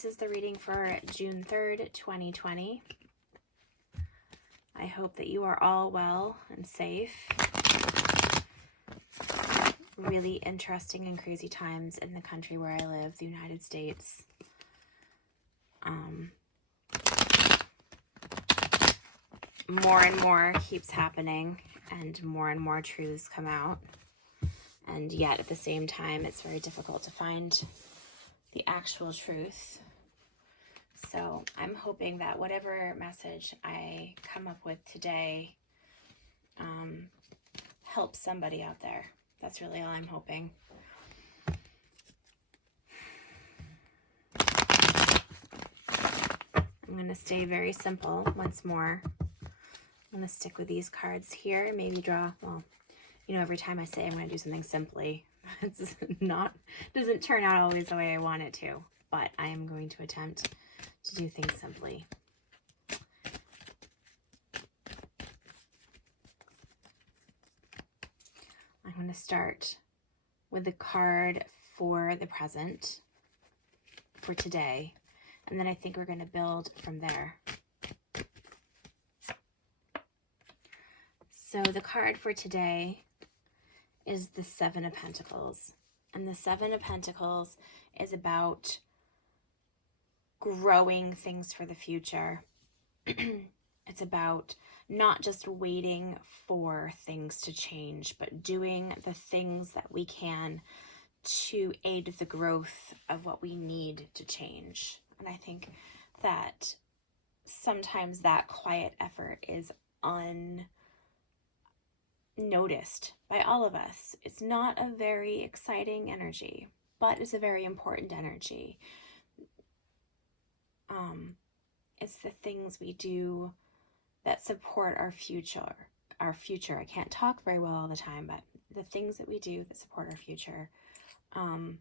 this is the reading for June 3rd, 2020. I hope that you are all well and safe. Really interesting and crazy times in the country where I live, the United States. More and more keeps happening, and more truths come out. And yet, at the same time, it's very difficult to find the actual truth. So I'm hoping that whatever message I come up with today helps somebody out there. That's really all I'm hoping. I'm going to stay very simple once more. I'm going to stick with these cards here, maybe draw, well, you know, every time I say I'm going to do something simply, it's doesn't turn out always the way I want it to, but I am going to attempt to do things simply. I'm going to start with the card for the present, for today, and then I think we're going to build from there. So the card for today is the Seven of Pentacles. And the Seven of Pentacles is about growing things for the future. It's about not just waiting for things to change, but doing the things that we can to aid the growth of what we need to change. And I think that sometimes that quiet effort is unnoticed by all of us. It's not a very exciting energy, but it's a very important energy. It's the things we do that support our future. I can't talk very well all the time, but the things that we do that support our future. In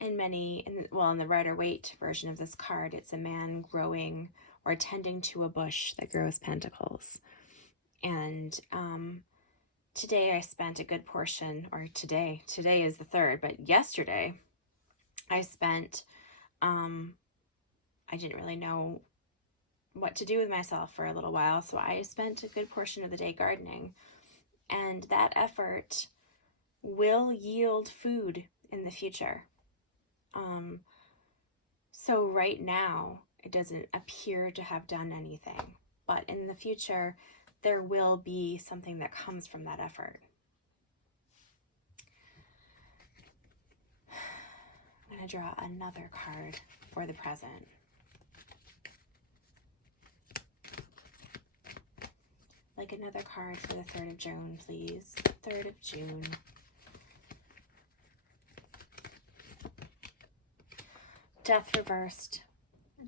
the Rider-Waite version of this card, it's a man growing or tending to a bush that grows pentacles. And today I spent a good portion, or today is the 3rd, but yesterday I spent, I didn't really know what to do with myself for a little while, so I spent a good portion of the day gardening. And that effort will yield food in the future. So right now, it doesn't appear to have done anything, but in the future, there will be something that comes from that effort. I'm going to draw another card for the present. Like another card for the 3rd of June, please. 3rd of June. Death reversed.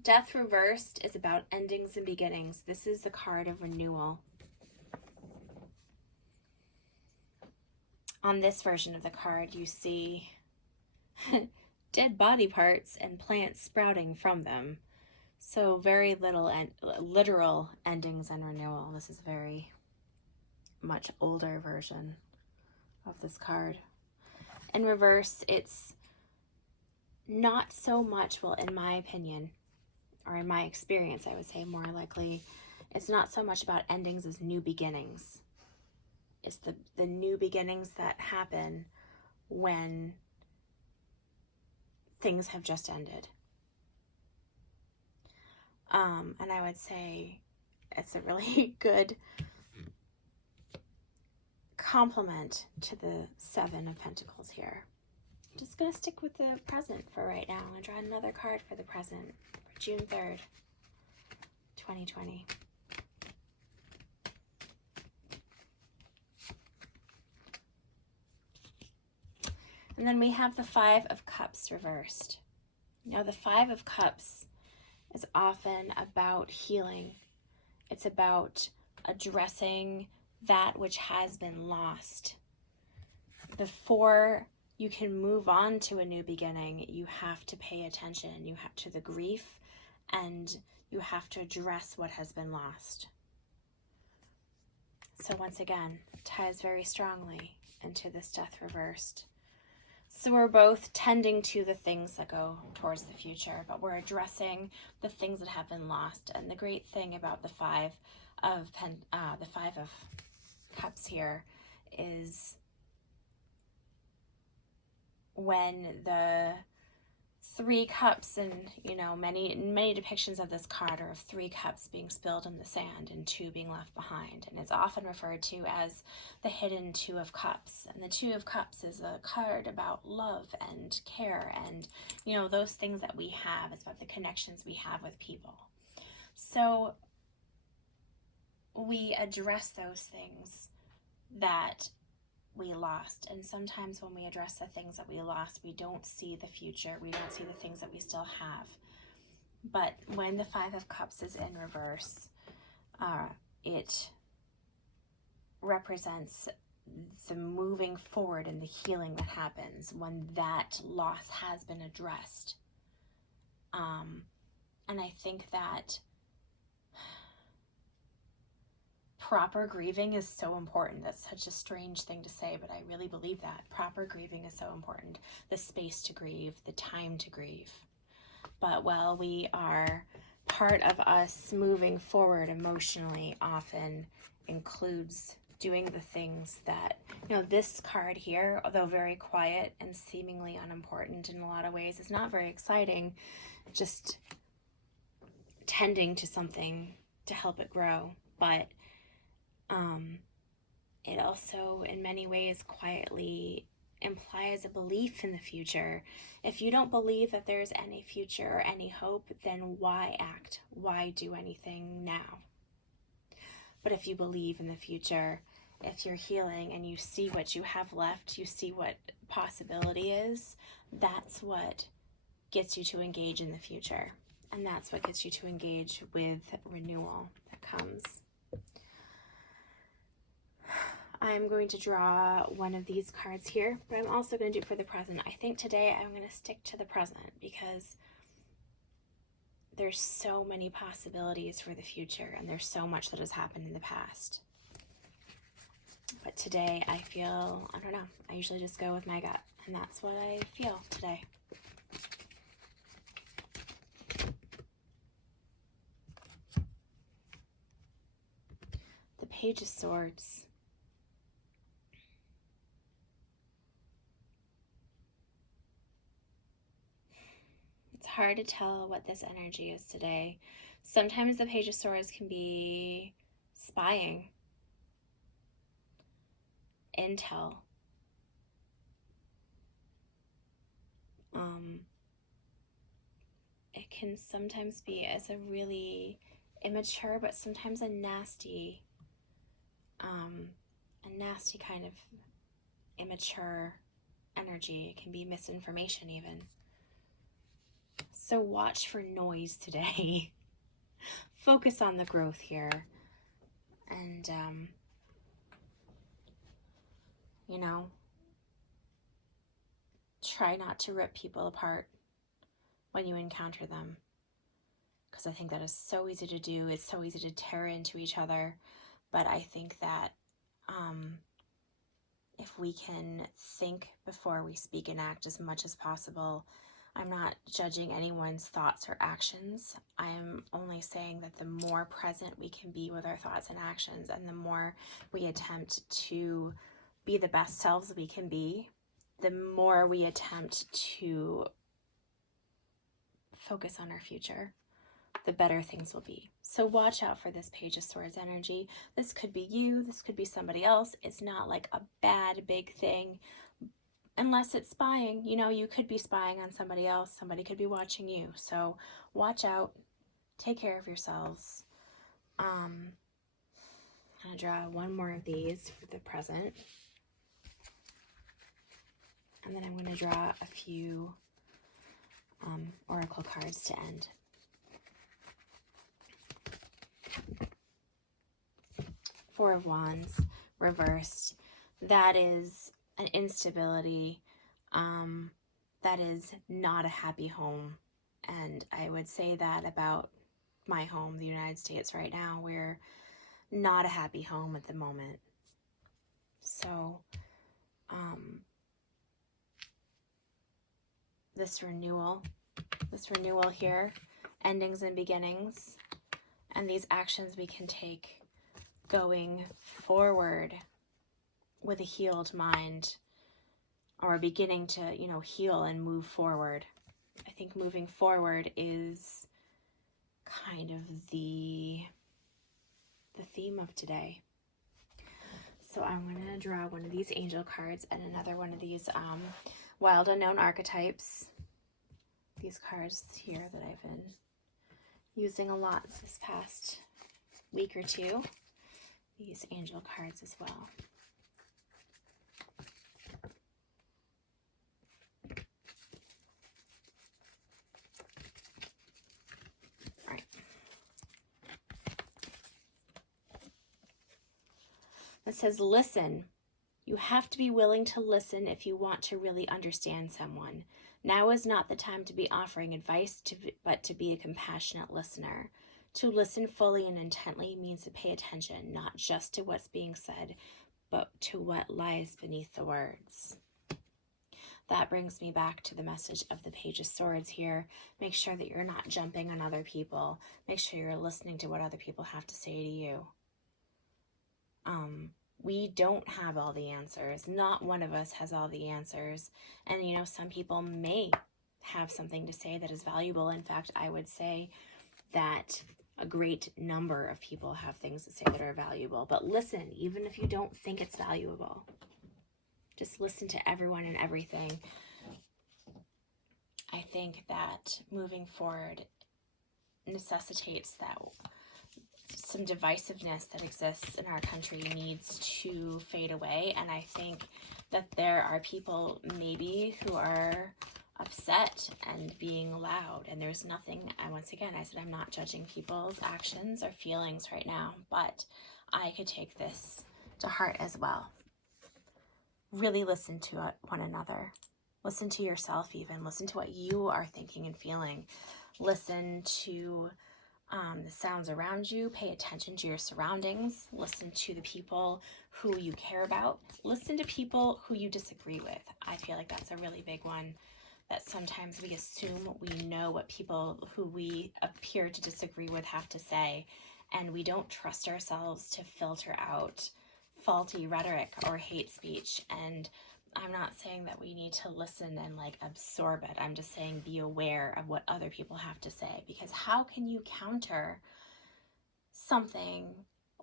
Death reversed is about endings and beginnings. This is the card of renewal. On this version of the card, you see dead body parts and plants sprouting from them. So very literal endings and renewal. This is a very much older version of this card. In reverse, it's not so much, well, in my opinion, or in my experience, I would say more likely, it's not so much about endings as new beginnings. It's the new beginnings that happen when things have just ended. And I would say it's a really good complement to the Seven of Pentacles here. I'm just going to stick with the present for right now. I'm going to draw another card for the present for June 3rd, 2020. And then we have the Five of Cups reversed. Now the Five of Cups is often about healing. It's about addressing that which has been lost. Before you can move on to a new beginning, you have to pay attention. You have to the grief, and you have to address what has been lost. So once again, ties very strongly into this death reversed. So we're both tending to the things that go towards the future, but we're addressing the things that have been lost. And the great thing about the Five of Cups here is when the Three Cups, and many depictions of this card are of 3 cups being spilled in the sand and 2 being left behind, and it's often referred to as the hidden 2 of Cups. And the 2 of Cups is a card about love and care and those things that we have. It's about the connections we have with people. So we address those things that we lost. And sometimes when we address the things that we lost, we don't see the future. We don't see the things that we still have. But when the 5 of Cups is in reverse, it represents the moving forward and the healing that happens when that loss has been addressed. And I think that proper grieving is so important. That's such a strange thing to say, but I really believe that. Proper grieving is so important. The space to grieve, the time to grieve. But while we are, part of us moving forward emotionally often includes doing the things that, this card here, although very quiet and seemingly unimportant in a lot of ways, is not very exciting. Just tending to something to help it grow. But it also, in many ways, quietly implies a belief in the future. If you don't believe that there's any future or any hope, then why act? Why do anything now? But if you believe in the future, if you're healing and you see what you have left, you see what possibility is, that's what gets you to engage in the future. And that's what gets you to engage with renewal that comes. I'm going to draw one of these cards here, but I'm also going to do it for the present. I think today I'm going to stick to the present because there's so many possibilities for the future and there's so much that has happened in the past. But today I feel, I don't know, I usually just go with my gut, and that's what I feel today. The Page of Swords. It's hard to tell what this energy is today. Sometimes the Page of Swords can be spying, intel. It can sometimes be as a really immature, but sometimes a nasty kind of immature energy. It can be misinformation even. So watch for noise today. Focus on the growth here. And, try not to rip people apart when you encounter them. Because I think that is so easy to do. It's so easy to tear into each other. But I think that if we can think before we speak and act as much as possible, I'm not judging anyone's thoughts or actions. I'm only saying that the more present we can be with our thoughts and actions, and the more we attempt to be the best selves we can be, the more we attempt to focus on our future, the better things will be. So watch out for this Page of Swords energy. This could be you, this could be somebody else. It's not like a bad, big thing, unless it's spying. You could be spying on somebody else. Somebody could be watching you. So watch out. Take care of yourselves. I'm going to draw one more of these for the present. And then I'm going to draw a few oracle cards to end. Four of Wands, reversed. That is an instability. That is not a happy home. And I would say that about my home, the United States right now. We're not a happy home at the moment. So, this renewal here, endings and beginnings, and these actions we can take going forward with a healed mind, or beginning to, heal and move forward. I think moving forward is kind of the theme of today. So I'm going to draw one of these angel cards and another one of these wild unknown archetypes. These cards here that I've been using a lot this past week or two. These angel cards as well. All right. It says, listen. You have to be willing to listen if you want to really understand someone. Now is not the time to be offering advice, but to be a compassionate listener. To listen fully and intently means to pay attention, not just to what's being said, but to what lies beneath the words. That brings me back to the message of the Page of Swords here. Make sure that you're not jumping on other people. Make sure you're listening to what other people have to say to you. We don't have all the answers. Not one of us has all the answers. And, some people may have something to say that is valuable. In fact, I would say that a great number of people have things to say that are valuable. But listen, even if you don't think it's valuable, just listen to everyone and everything. I think that moving forward necessitates that some divisiveness that exists in our country needs to fade away. And I think that there are people maybe who are upset and being loud. And there's nothing, once again, I said I'm not judging people's actions or feelings right now, but I could take this to heart as well. Really listen to one another. Listen to yourself even. Listen to what you are thinking and feeling. Listen to the sounds around you. Pay attention to your surroundings. Listen to the people who you care about. Listen to people who you disagree with. I feel like that's a really big one, that sometimes we assume we know what people who we appear to disagree with have to say, and we don't trust ourselves to filter out faulty rhetoric or hate speech. And I'm not saying that we need to listen and absorb it. I'm just saying be aware of what other people have to say, because how can you counter something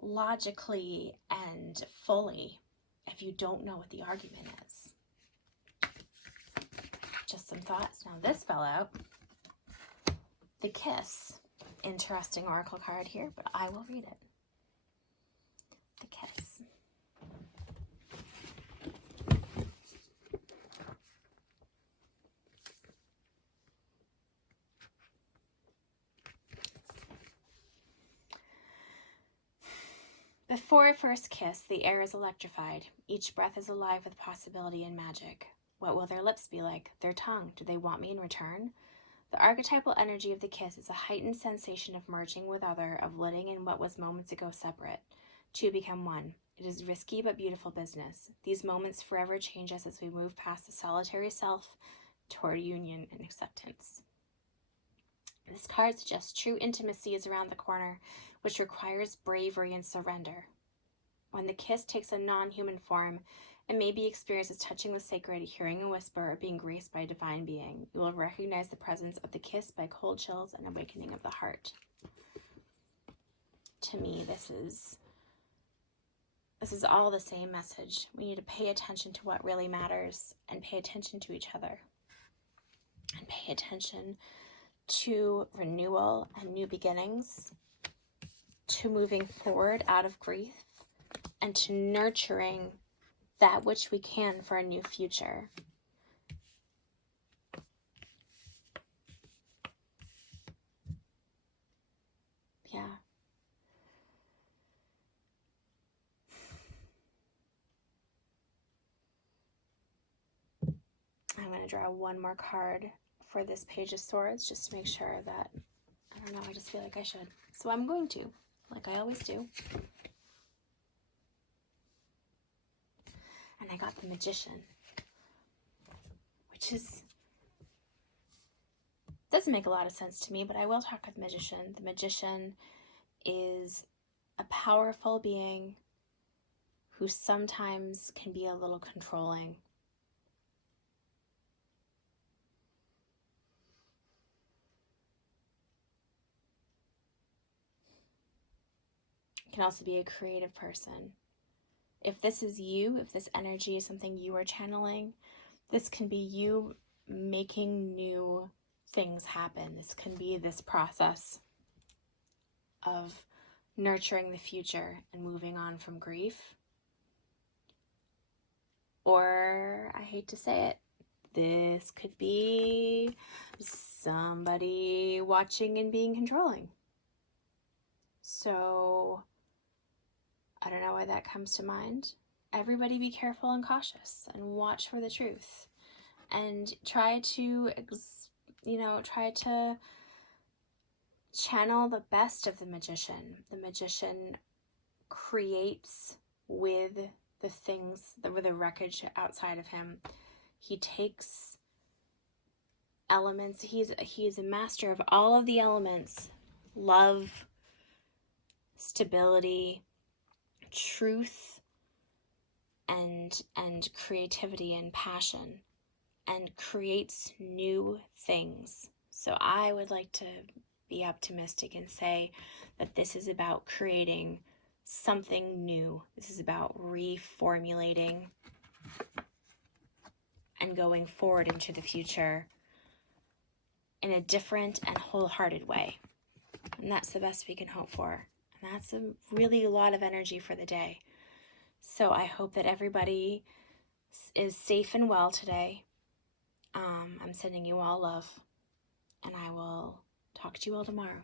logically and fully if you don't know what the argument is? Just some thoughts. Now this fell out. The Kiss. Interesting oracle card here, but I will read it. The Kiss. Before a first kiss, the air is electrified. Each breath is alive with possibility and magic. What will their lips be like? Their tongue? Do they want me in return? The archetypal energy of the kiss is a heightened sensation of merging with other, of letting in what was moments ago separate. Two become one. It is risky but beautiful business. These moments forever change us as we move past the solitary self toward union and acceptance. This card suggests true intimacy is around the corner, which requires bravery and surrender. When the kiss takes a non-human form, it may be experienced as touching the sacred, hearing a whisper, or being graced by a divine being. You will recognize the presence of the kiss by cold chills and awakening of the heart. To me, this is all the same message. We need to pay attention to what really matters and pay attention to each other and pay attention to renewal and new beginnings, to moving forward out of grief, and to nurturing that which we can for a new future. Yeah. I'm going to draw one more card for this Page of Swords just to make sure that, I don't know, I just feel like I should. So I'm going to, like I always do. And I got the Magician, which is doesn't make a lot of sense to me, but I will talk of the Magician. The Magician is a powerful being who sometimes can be a little controlling. Can also be a creative person. If this is you, if this energy is something you are channeling, this can be you making new things happen. This can be this process of nurturing the future and moving on from grief. Or, I hate to say it, this could be somebody watching and being controlling. So, I don't know why that comes to mind. Everybody be careful and cautious and watch for the truth. And try to channel the best of the Magician. The Magician creates with the things, with the wreckage outside of him. He takes elements. He's a master of all of the elements: love, stability, truth, and creativity and passion, and creates new things. So I would like to be optimistic and say that this is about creating something new. This is about reformulating and going forward into the future in a different and wholehearted way. And that's the best we can hope for. And that's really a lot of energy for the day. So I hope that everybody is safe and well today. I'm sending you all love, and I will talk to you all tomorrow.